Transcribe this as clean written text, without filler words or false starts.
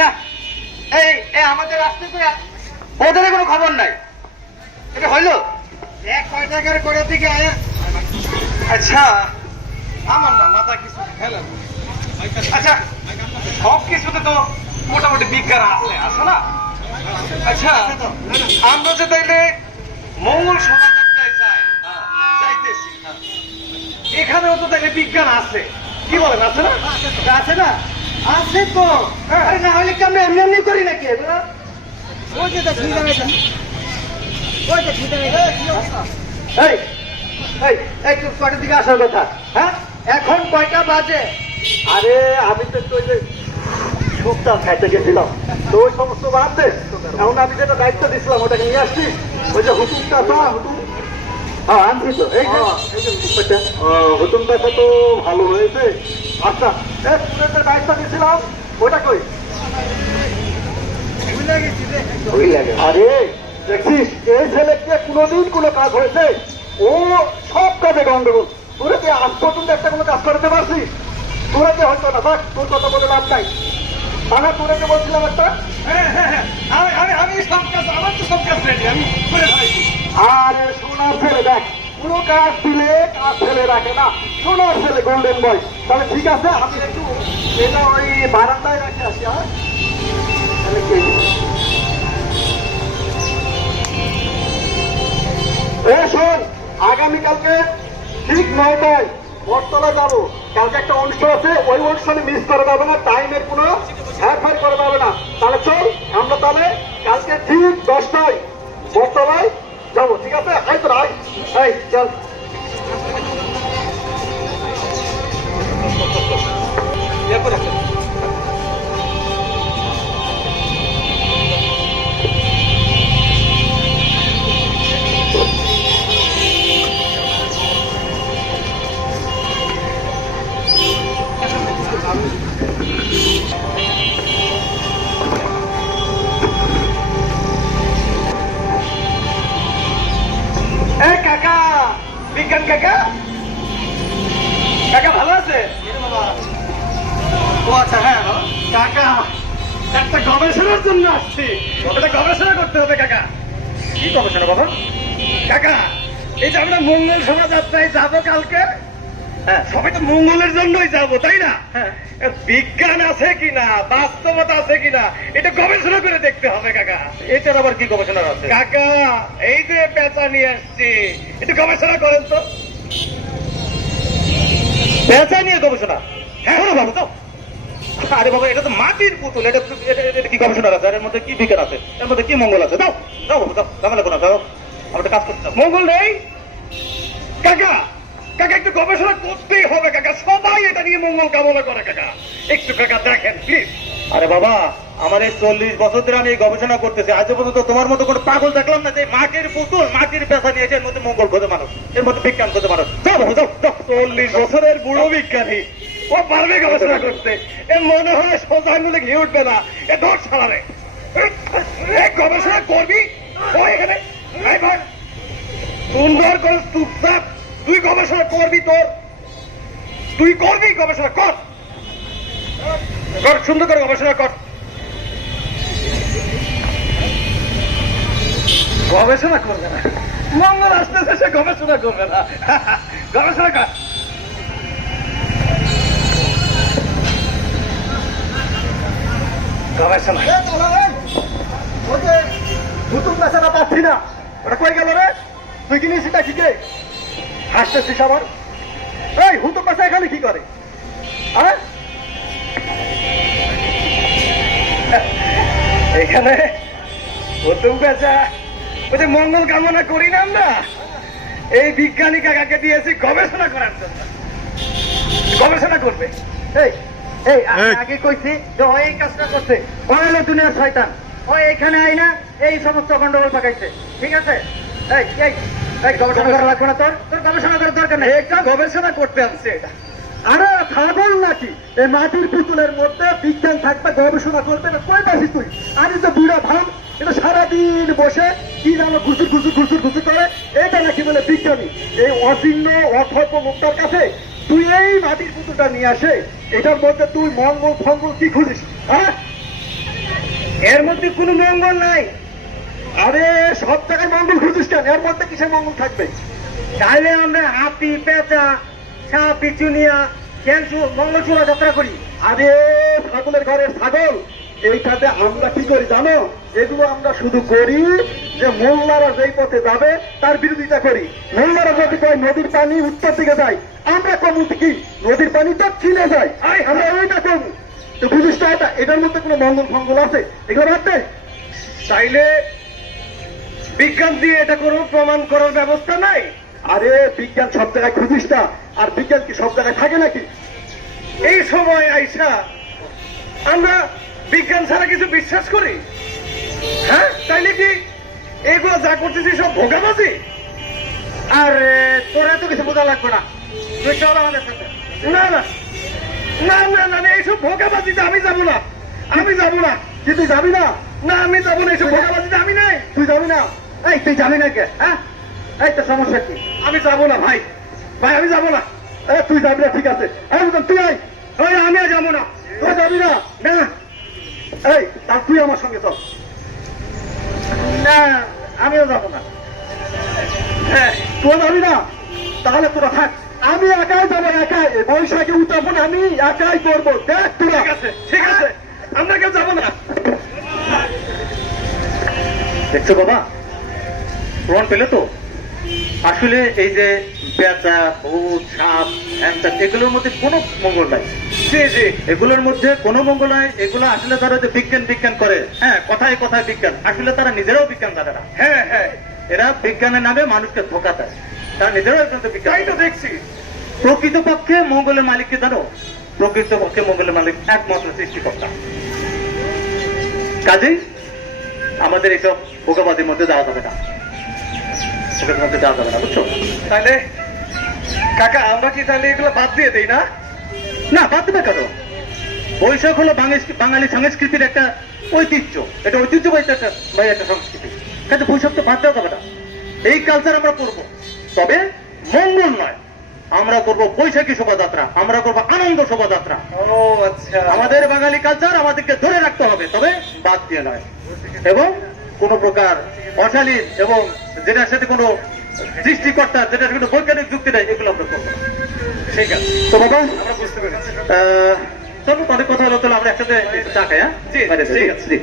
না, এই এই আমাদের আসতে ওদের কোনো খবর নাই। এটা হইলো 1 টাকার করে দিকে আয়া। আচ্ছা আমার না মাথা কিছু খেলে। আচ্ছা সব কিছুতে তো মোটামুটি বিজ্ঞান আছে না? আচ্ছা আমরা যে তাইলে মঙ্গল শোভাযাত্রায় যাইতেছি, এখানেও তো তাইলে বিজ্ঞান আছে, কি বলেন? আছে না? আছে না? আছে তো। আরে না হলে কি আমরা এমনি এমনি করি নাকি এগুলো? কয়টার দিকে আসার কথা? হ্যাঁ এখন কয়টা বাজে? আরে আমি তো শুকতাম খাইতে গেছিলাম, তো ওই সমস্ত বাদ দে। এখন আমি যেটা দায়িত্ব দিচ্ছিলাম ওটাকে নিয়ে আসছি। ওই যে হুতুমটা হুতুম, হ্যাঁ আনছি তো। এই যে হুতুমটা তো ভালো হয়েছে। আচ্ছা দায়িত্ব দিচ্ছিলাম ওটা কই? আরে দেখছিস এই ছেলেকে কোনোদিন কোনো কাজ হয়েছে? ও সব কাজে গন্ডগোল। তোরা কি আজ পর্যন্ত একটা কোনো কাজ করতে পারছিস? তোরা যে হয়তো না, থাক তোর কথা বলে লাভ নাই। তাহলে তোরা যে বলছিলাম একটা, আমি সব কাজ, আমার তো সব কাজ রেডি, আমি করে ফেলেছি। আরে সোনার ছেলে দেখ, কোনো কাজ দিলে কাজ ছেলে রাখে না, সোনার ছেলে গোল্ডেন বয়। তাহলে ঠিক আছে, আমি একটু এটা ওই বারান্দায় রাখে আসি। হ্যাঁ শোন, আগামীকালকে ঠিক 9টায় বটতলায় যাবো। কালকে একটা অনুষ্ঠান আছে, ওই অনুষ্ঠানে মিস করা যাবে না, টাইমের কোনো হেরফের করা যাবে না। তাহলে চল আমরা তাহলে কালকে ঠিক 10টায় বটতলায় যাবো, ঠিক আছে? আই তো আই, এই চল। কাকা, বিজ্ঞান কাকা, কাকা ভালো আছে? ও আচ্ছা, হ্যাঁ কাকা একটা গবেষণার জন্য আসছি, ওটা গবেষণা করতে হবে। কাকা কি গবেষণা বাবা? কাকা এই যে আমরা মঙ্গল শোভাযাত্রায় যাবো কালকে, হ্যাঁ সবাই তো মঙ্গলের জন্যই যাবো, তাই না? বিজ্ঞান আছে কিনা, বাস্তবতা আছে কিনা, এটা গবেষণা করে দেখতে হবে। কাকা এটার আবার কি গবেষণা আছে? কাকা এই যে পেঁচা নিয়ে আসছি, এটা গবেষণা করেন তো। পেঁচা নিয়ে গবেষণা? হ্যাঁ হলো বাবু তো। আরে বাবা এটা তো মাটির পুতুল, এটা কি গবেষণা আছে? এর মধ্যে কি বিজ্ঞান আছে? এর মধ্যে কি মঙ্গল আছে? দাও দাও বাবু দাও, দাম লাগবো না, দাও আমাদের কাজ করতে। মঙ্গল নেই কাকা, কাকা একটু গবেষণা করতেই হবে কাকা, সবাই এটা নিয়ে মঙ্গল কামনা করে কাকা, একটু কাকা দেখেন প্লিজ। আরে বাবা আমার এই 40 বছর ধরে আমি গবেষণা করতেছি, আজ পর্যন্ত তোমার মতো কোনো পাগল দেখলাম না যে মাটির পুতুল, মাটির পেশা নিয়ে এর মধ্যে মঙ্গল খোঁজে মানুষ, এর মধ্যে বিজ্ঞান খোঁজে মানুষ। যাও বাবু যাও, 40 বছরের বুড়ো বিজ্ঞানী, ও পারবে গবেষণা করতে? এ মনে হয় সোজা আঙুলে ঘি উঠবে না, এ ধর ছাড়ারে। গবেষণা করবি ও এখানে সুন্দর করে চুপচাপ তুই গবেষণা করবি, তুই করবি গবেষণা কর, সুন্দর করে গবেষণা কর। গবেষণা করবে না, মঙ্গল আসতেছে, সে গবেষণা করবে না, গবেষণা কর। গবেষণা নতুন পেশাটা পাচ্ছি না, ওটা কই গেল রে? তুই কি নিয়েছিস কি কে হাসতেছিস আবার? এই হুতুম পেশা এখানে কি করে? হ্যাঁ এখানে হুতুম পেশা ওই যে মঙ্গল কামনা করি না আমরা, এই বিজ্ঞানী কাকাকে দিয়েছি গবেষণা করার জন্য, গবেষণা করবে। এই এই আগে কইছি যে ও এই কাজটা করছে, ও হলো দুনিয়ার শয়তান, ও এখানে আই না এই সমস্ত গন্ডগোল পাকাইছে, ঠিক আছে? এই এই এই গবেষণা করা লাগবে না, তোর গবেষণা করার দরকার নেই, একটা গবেষণা করতে আসছে এটা। আরে ছাগল নাকি এই মাটির পুতুলের মধ্যে বিজ্ঞান থাকবে, গবেষণা করবে না? কই পাচ্ছিস তুই? আমি তো বুড়া ভাব, এটা সারাদিন বসে কি জানো ঘুষুর ঘুষুর ঘুষুর ঘুষুর করে, এটা নাকি বলে বিজ্ঞানী? এই অচিহ্ন অথর্ব লোকটার কাছে তুই এই মাটির পুতুলটা নিয়ে আসে, এটার মধ্যে তুই মঙ্গল ফঙ্গল কি খুঁজিস? হ্যাঁ এর মধ্যে কোনো মঙ্গল নাই। আরে সব জায়গায় মঙ্গল খুঁজিস কেন? এর মধ্যে কিসের মঙ্গল থাকবে? তাহলে আমরা হাতি, পেঁচা, সাপ, পিচুনিয়া, ক্যান্সু, মঙ্গল শোভাযাত্রা করি। আরে ছাগলের ঘরের ছাগল, এইটাতে আমরা কি করি জানো? এগুলো আমরা শুধু করি যে মোল্লারা যেই পথে যাবে তার বিরোধিতা করি। মোল্লারা যদি কয় নদীর পানি উত্তর দিকে যায়, আমরা কমু কি নদীর পানি দক্ষিণে যায়, আমরা ওইটা কমু। তো বুঝিস তো এটা, এটার মধ্যে কোনো মঙ্গল ফঙ্গল আছে? এগুলো রাখতে তাইলে বিজ্ঞান দিয়ে এটা কোনো প্রমাণ করার ব্যবস্থা নাই। আরে বিজ্ঞান সব জায়গায় খুঁজিস না, আর বিজ্ঞান কি সব জায়গায় থাকে নাকি? এই সময় আইসা আমরা বিজ্ঞান ছাড়া কিছু বিশ্বাস করি? হ্যাঁ, তাইলে কি এগুলো যা করতেছি সব ভোগাবাজি? আর তোরা তো কিছু বোঝা লাগবে না, তুই চল আমাদের সাথে। না না না না না না, এইসব ভোগাবাজিতে আমি যাবো না, আমি যাবো না। কি তুই যাবি না? না, আমি যাবো না, এইসব ভোগাবাজিতে আমি নাই। তুই যাবি না? এই তুই যাবি না কে? হ্যাঁ, এই তো সমস্যা কি? আমি যাবো না ভাই, ভাই আমি যাবো না। তুই যাবি না, ঠিক আছে। তুই আয়। ওই আমি আর যাবো না। তুই যাবি না? না এই তার তুই আমার সঙ্গে চল। না, আমিও যাবো না। হ্যাঁ, তুই যাবি না? তাহলে তোরা থাক, আমি একাই যাবো, একাই। বৈশাখী উত্থাপন আমি একাই করবো, দেখ তোরা। ঠিক আছে, ঠিক আছে, আমরা কেউ যাবো না। দেখছো বাবা, প্রমাণ পেলে তো? আসলে এই যে পেঁচা, ভূত, সাপ, হ্যাংচার, এগুলোর মধ্যে কোনো মঙ্গল নাই। জি জি, এগুলোর মধ্যে কোনো মঙ্গল নাই। এগুলো আসলে তারা যে বিজ্ঞান বিজ্ঞান করে, হ্যাঁ, কথায় কথায় বিজ্ঞান, আসলে তারা নিজেরাও বিজ্ঞান জানে না। হ্যাঁ হ্যাঁ, এরা বিজ্ঞানের নামে মানুষকে ধোঁকা দেয়, তারা নিজেরাও কিন্তু বিজ্ঞান তো দেখছি। প্রকৃতপক্ষে মঙ্গলের মালিককে জানো? প্রকৃতপক্ষে মঙ্গলের মালিক একমাত্র সৃষ্টিকর্তা। কাজেই আমাদের এইসব ভোগাবাদের মধ্যে যাওয়া যাবে না, ওদের মধ্যে যাওয়া যাবে না, বুঝছো? তাহলে কাকা, আমরা কি তাহলে এগুলো বাদ দিয়ে দেই? না না, বাদ দেবে কেন? বৈশাখ হলো বাঙালি সংস্কৃতির একটা ঐতিহ্য, এটা ঐতিহ্যবাহী একটা সংস্কৃতি। কিন্তু বৈশাখ তো বাদ দেওয়া যাবে না। এই কালচার আমরা করবো, তবে মঙ্গল নয়। আমরা করব বৈশাখী শোভাযাত্রা, আমরা করব আনন্দ শোভাযাত্রা। ও আচ্ছা, আমাদের বাঙালি কালচার আমাদেরকে ধরে রাখতে হবে, তবে বাদ দিয়ে নয়। এবং কোন প্রকার অশালীন এবং যেটার সাথে কোনো সৃষ্টিকর্তা, যেটার কোনো বৈজ্ঞানিক যুক্তি নেই, এগুলো আমরা করবো না। ঠিক আছে তো বাবা, আমরা বুঝতে পেরেছি। চলো, অনেক কথা হলো, তাহলে আমরা একসাথে চা খাই। হ্যাঁ, ঠিক আছে, জি।